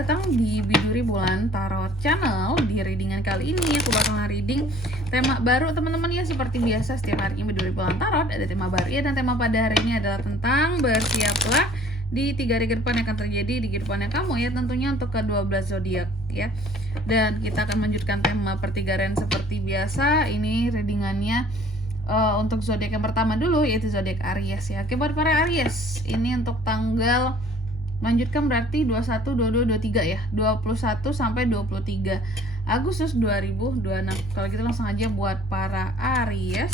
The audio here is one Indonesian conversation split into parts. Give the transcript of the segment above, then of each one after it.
datang di Biduri Bulan Tarot Channel. Di readingan kali ini aku bakalan reading tema baru teman-teman ya. Seperti biasa setiap hari ini Biduri Bulan Tarot ada tema baru ya. Dan tema pada hari ini adalah tentang bersiaplah di 3 hari ke depan yang akan terjadi di kehidupannya kamu ya. Tentunya untuk ke-12 zodiak ya. Dan kita akan melanjutkan tema pertigaan seperti biasa. Ini readingannya untuk zodiak yang pertama dulu, yaitu zodiak Aries ya. Oke, buat para Aries, ini untuk tanggal lanjutkan berarti 21, 22, 23 ya. 21 sampai 23 Agustus 2026. Kalau gitu langsung aja buat para Aries.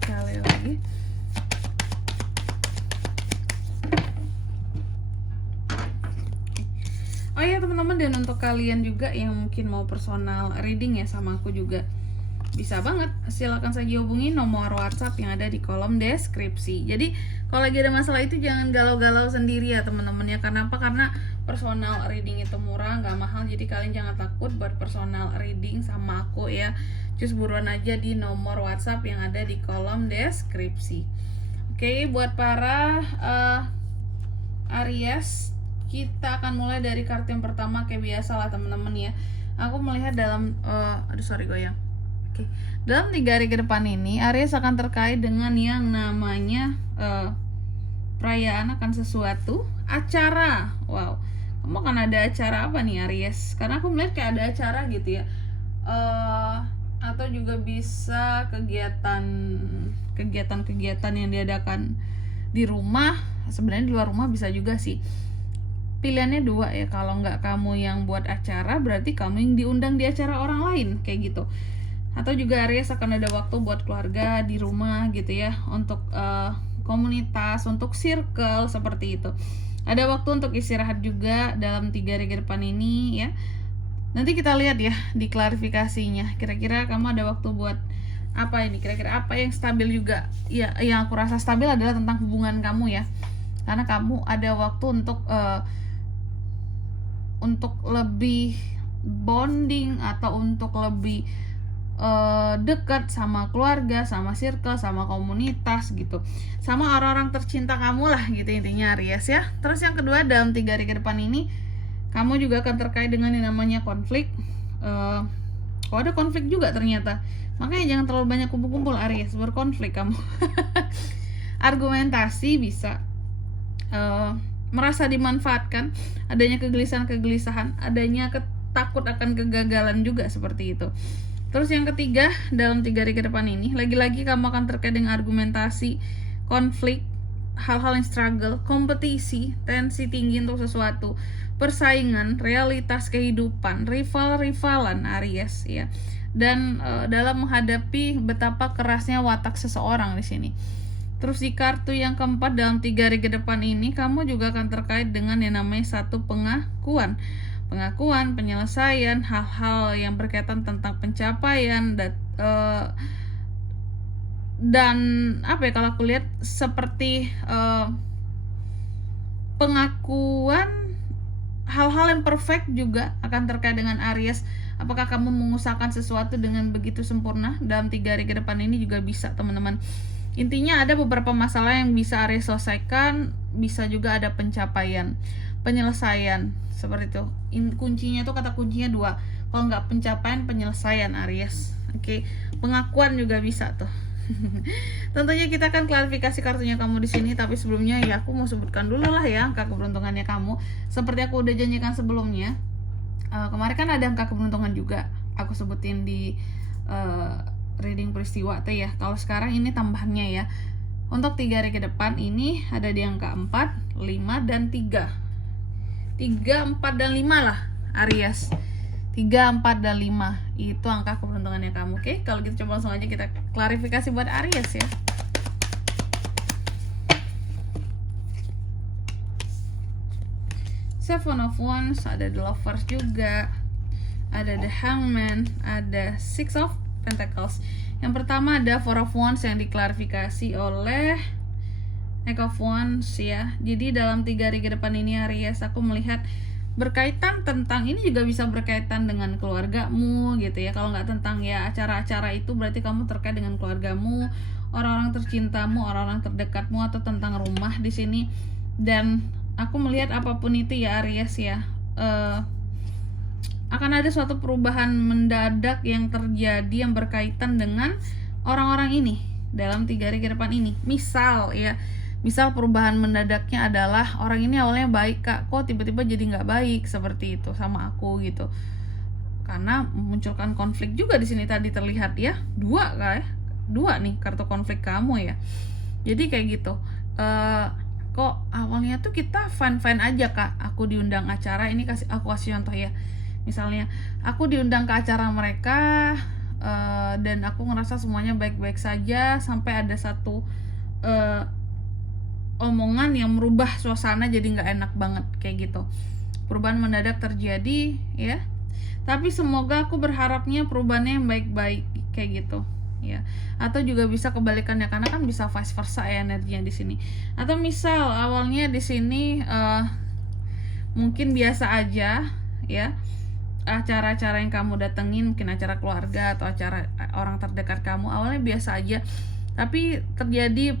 Sekali lagi. Oh ya teman-teman, dan untuk kalian juga yang mungkin mau personal reading ya sama aku juga bisa banget, silakan saja hubungi nomor WhatsApp yang ada di kolom deskripsi. Jadi kalau lagi ada masalah itu jangan galau-galau sendiri ya teman-teman ya. Karena apa? Karena personal reading itu murah, nggak mahal. Jadi kalian jangan takut buat personal reading sama aku ya. Cus buruan aja di nomor WhatsApp yang ada di kolom deskripsi. Oke, buat para Aries, kita akan mulai dari kartu yang pertama kayak biasa lah teman-teman ya. Aku melihat dalam goyang. Oke. Dalam 3 hari ke depan ini Aries akan terkait dengan yang namanya perayaan akan sesuatu, acara. Wow. Kamu akan ada acara apa nih Aries? Karena aku melihat kayak ada acara gitu ya. Atau juga bisa kegiatan yang diadakan di rumah. Sebenarnya di luar rumah bisa juga sih. Pilihannya 2 ya. Kalau nggak kamu yang buat acara, berarti kamu yang diundang di acara orang lain kayak gitu. Atau juga Aries akan ada waktu buat keluarga di rumah gitu ya, untuk komunitas, untuk circle seperti itu. Ada waktu untuk istirahat juga dalam 3 hari ke depan ini ya. Nanti kita lihat ya di klarifikasinya. Kira-kira kamu ada waktu buat apa ini? Kira-kira apa yang stabil juga? Ya, yang aku rasa stabil adalah tentang hubungan kamu ya. Karena kamu ada waktu untuk lebih bonding atau untuk lebih dekat sama keluarga, sama circle, sama komunitas gitu, sama orang-orang tercinta kamu lah gitu intinya Aries ya. Terus yang kedua, dalam 3 hari ke depan ini kamu juga akan terkait dengan yang namanya konflik. Ada konflik juga ternyata, makanya jangan terlalu banyak kumpul-kumpul Aries, berkonflik kamu. Argumentasi bisa, merasa dimanfaatkan, adanya kegelisahan, adanya takut akan kegagalan juga seperti itu. Terus yang ketiga, dalam 3 hari ke depan ini lagi-lagi kamu akan terkait dengan argumentasi, konflik, hal-hal yang struggle, kompetisi, tensi tinggi untuk sesuatu, persaingan, realitas kehidupan, rivalan Aries ya. Dan dalam menghadapi betapa kerasnya watak seseorang di sini. Terus di kartu yang keempat, dalam 3 hari ke depan ini kamu juga akan terkait dengan yang namanya satu pengakuan, penyelesaian, hal-hal yang berkaitan tentang pencapaian dan apa ya, kalau aku lihat seperti pengakuan hal-hal yang perfect juga akan terkait dengan Aries. Apakah kamu mengusahakan sesuatu dengan begitu sempurna dalam 3 hari ke depan ini juga bisa teman-teman. Intinya ada beberapa masalah yang bisa Aries selesaikan, bisa juga ada pencapaian, penyelesaian seperti itu. Kuncinya tuh, kata kuncinya 2. Kalau nggak pencapaian, penyelesaian Aries. Oke. Pengakuan juga bisa tuh. Tentunya kita akan klarifikasi kartunya kamu di sini, tapi sebelumnya ya aku mau sebutkan dulu lah ya angka keberuntungannya kamu. Seperti aku udah janjikan sebelumnya. Kemarin kan ada angka keberuntungan juga aku sebutin di reading peristiwa teh ya. Kalau sekarang ini tambahannya ya. Untuk 3 hari ke depan ini ada di angka 4, 5, dan 3. 3, 4, dan 5 lah Aries. 3, 4, dan 5 itu angka keberuntungannya kamu. Oke, kalau gitu coba langsung aja kita klarifikasi buat Aries ya. Seven of Wands, ada The Lovers juga, ada The Hangman, ada Six of Pentacles. Yang pertama ada Four of Wands yang diklarifikasi oleh Knight of Wands ya. Jadi dalam 3 hari ke depan ini Aries, aku melihat berkaitan tentang, ini juga bisa berkaitan dengan keluargamu gitu ya. Kalau nggak tentang ya acara-acara itu, berarti kamu terkait dengan keluargamu, orang-orang tercintamu, orang-orang terdekatmu, atau tentang rumah di sini. Dan aku melihat apapun itu ya Aries ya, akan ada suatu perubahan mendadak yang terjadi yang berkaitan dengan orang-orang ini dalam 3 hari ke depan ini. Misal perubahan mendadaknya adalah orang ini awalnya baik kak, kok tiba-tiba jadi nggak baik seperti itu sama aku gitu. Karena memunculkan konflik juga di sini tadi terlihat ya, 2 nih kartu konflik kamu ya. Jadi kayak gitu. Kok awalnya tuh kita fine aja kak, aku diundang acara ini, aku kasih contoh ya. Misalnya aku diundang ke acara mereka, dan aku ngerasa semuanya baik-baik saja sampai ada satu omongan yang merubah suasana jadi nggak enak banget kayak gitu. Perubahan mendadak terjadi ya. Tapi semoga aku berharapnya perubahannya yang baik-baik kayak gitu ya. Atau juga bisa kebalikannya, karena kan bisa vice versa ya energinya di sini. Atau misal awalnya di sini mungkin biasa aja ya, acara-acara yang kamu datengin, mungkin acara keluarga atau acara orang terdekat kamu, awalnya biasa aja, tapi terjadi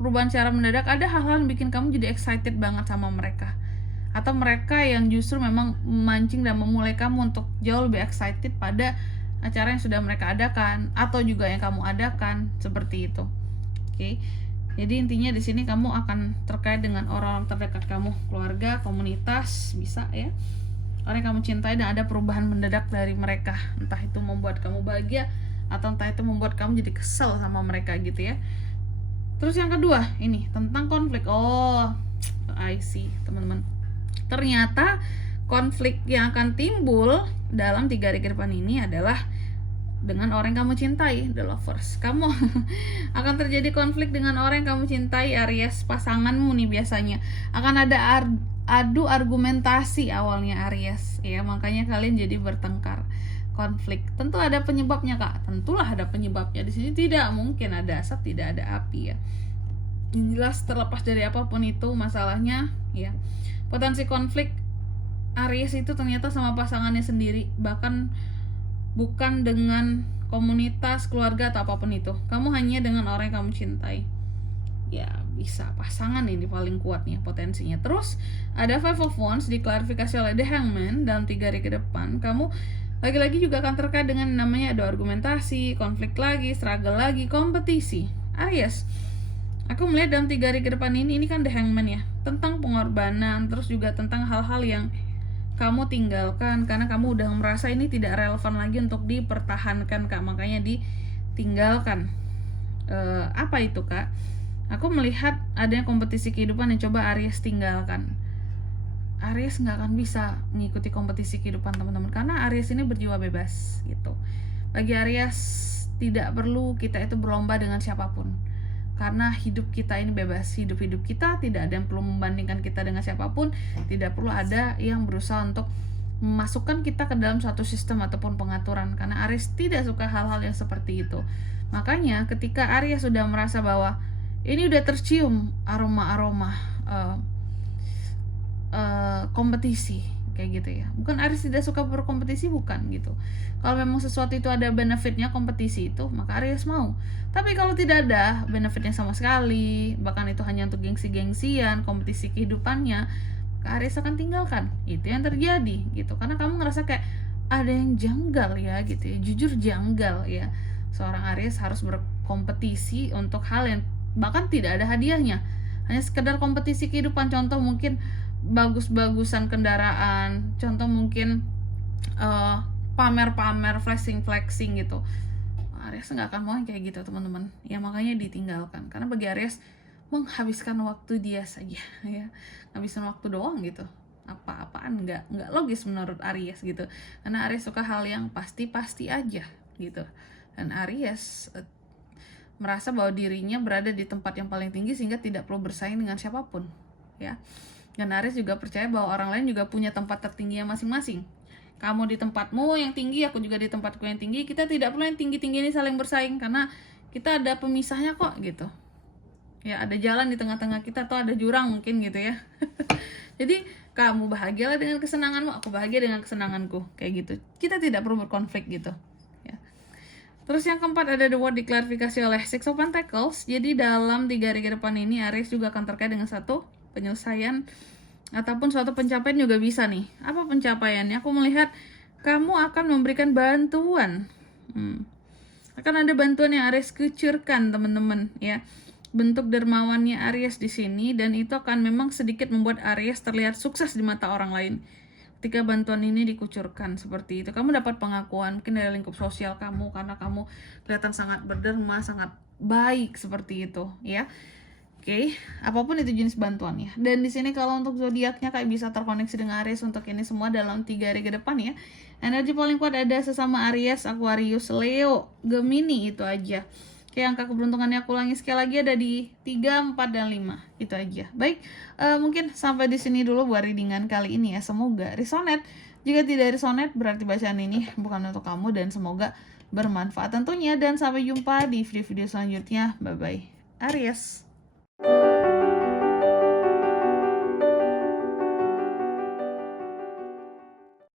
perubahan secara mendadak. Ada hal-hal yang bikin kamu jadi excited banget sama mereka, atau mereka yang justru memang memancing dan memulai kamu untuk jauh lebih excited pada acara yang sudah mereka adakan atau juga yang kamu adakan, seperti itu. Oke. Jadi intinya di sini kamu akan terkait dengan orang-orang terdekat kamu, keluarga, komunitas, bisa ya, orang yang kamu cintai, dan ada perubahan mendadak dari mereka. Entah itu membuat kamu bahagia atau entah itu membuat kamu jadi kesel sama mereka gitu ya. Terus yang kedua ini tentang konflik. I see teman-teman. Ternyata konflik yang akan timbul dalam 3 hari ke depan ini adalah dengan orang yang kamu cintai, the lovers. Kamu akan terjadi konflik dengan orang yang kamu cintai, Aries, pasanganmu nih biasanya. Akan ada adu argumentasi awalnya Aries ya, makanya kalian jadi bertengkar, konflik. Tentu ada penyebabnya kak, tentulah ada penyebabnya. Di sini tidak mungkin ada asap tidak ada api ya. Yang jelas terlepas dari apapun itu masalahnya ya, potensi konflik Aries itu ternyata sama pasangannya sendiri, bahkan bukan dengan komunitas, keluarga atau apapun itu. Kamu hanya dengan orang yang kamu cintai. Ya bisa pasangan ini paling kuatnya potensinya. Terus ada 5 of Wands diklarifikasi oleh The Hangman dalam 3 hari ke depan. Kamu lagi-lagi juga akan terkait dengan namanya ada argumentasi, konflik lagi, struggle lagi, kompetisi. Aries, aku melihat dalam 3 hari ke depan ini kan The Hangman ya, tentang pengorbanan, terus juga tentang hal-hal yang kamu tinggalkan karena kamu udah merasa ini tidak relevan lagi untuk dipertahankan kak, makanya ditinggalkan. Apa itu kak? Aku melihat adanya kompetisi kehidupan yang coba Aries tinggalkan. Aries nggak akan bisa mengikuti kompetisi kehidupan teman-teman, karena Aries ini berjiwa bebas gitu. Bagi Aries tidak perlu kita itu berlomba dengan siapapun, karena hidup kita ini bebas. Hidup kita tidak ada yang perlu membandingkan kita dengan siapapun. Tidak perlu ada yang berusaha untuk memasukkan kita ke dalam suatu sistem ataupun pengaturan, karena Aries tidak suka hal-hal yang seperti itu. Makanya ketika Aries sudah merasa bahwa ini udah tercium aroma kompetisi kayak gitu ya, bukan Aries tidak suka berkompetisi, bukan gitu. Kalau memang sesuatu itu ada benefitnya kompetisi itu, maka Aries mau. Tapi kalau tidak ada benefitnya sama sekali, bahkan itu hanya untuk gengsi-gengsian, kompetisi kehidupannya, Aries akan tinggalkan. Itu yang terjadi gitu, karena kamu ngerasa kayak ada yang janggal ya gitu ya, jujur janggal ya. Seorang Aries harus berkompetisi untuk hal yang bahkan tidak ada hadiahnya, hanya sekedar kompetisi kehidupan. Contoh mungkin bagus-bagusan kendaraan, contoh mungkin pamer-pamer, flexing gitu. Aries nggak akan mau yang kayak gitu teman-teman ya, makanya ditinggalkan. Karena bagi Aries menghabiskan waktu dia saja ya, ngabisin waktu doang gitu, apa-apaan, nggak logis menurut Aries gitu. Karena Aries suka hal yang pasti-pasti aja gitu, dan Aries merasa bahwa dirinya berada di tempat yang paling tinggi sehingga tidak perlu bersaing dengan siapapun ya. Dan Aries juga percaya bahwa orang lain juga punya tempat tertingginya masing-masing. Kamu di tempatmu yang tinggi, aku juga di tempatku yang tinggi. Kita tidak perlu yang tinggi-tinggi ini saling bersaing, karena kita ada pemisahnya kok gitu ya. Ada jalan di tengah-tengah kita, atau ada jurang mungkin gitu ya. Jadi kamu bahagialah dengan kesenanganmu, aku bahagia dengan kesenanganku kayak gitu. Kita tidak perlu berkonflik gitu ya. Terus yang keempat ada the word diklarifikasi oleh Six of Pentacles. Jadi dalam 3 hari ke depan ini Aries juga akan terkait dengan satu penyelesaian ataupun suatu pencapaian juga bisa nih. Apa pencapaiannya? Aku melihat kamu akan memberikan bantuan. Akan ada bantuan yang Aries kucurkan, teman-teman, ya. Bentuk dermawannya Aries di sini, dan itu akan memang sedikit membuat Aries terlihat sukses di mata orang lain. Ketika bantuan ini dikucurkan seperti itu, kamu dapat pengakuan mungkin dari lingkup sosial kamu karena kamu kelihatan sangat berderma, sangat baik seperti itu, ya. Oke, apapun itu jenis bantuannya. Dan di sini kalau untuk zodiaknya kayak bisa terkoneksi dengan Aries untuk ini semua dalam 3 hari ke depan ya. Energi paling kuat ada sesama Aries, Aquarius, Leo, Gemini, itu aja. Oke, angka keberuntungannya aku ulangi sekali lagi ada di 3, 4, dan 5. Itu aja. Baik, mungkin sampai di sini dulu buat readingan kali ini ya. Semoga resonate. Jika tidak resonate berarti bacaan ini bukan untuk kamu dan semoga bermanfaat tentunya. Dan sampai jumpa di video-video selanjutnya. Bye-bye. Aries.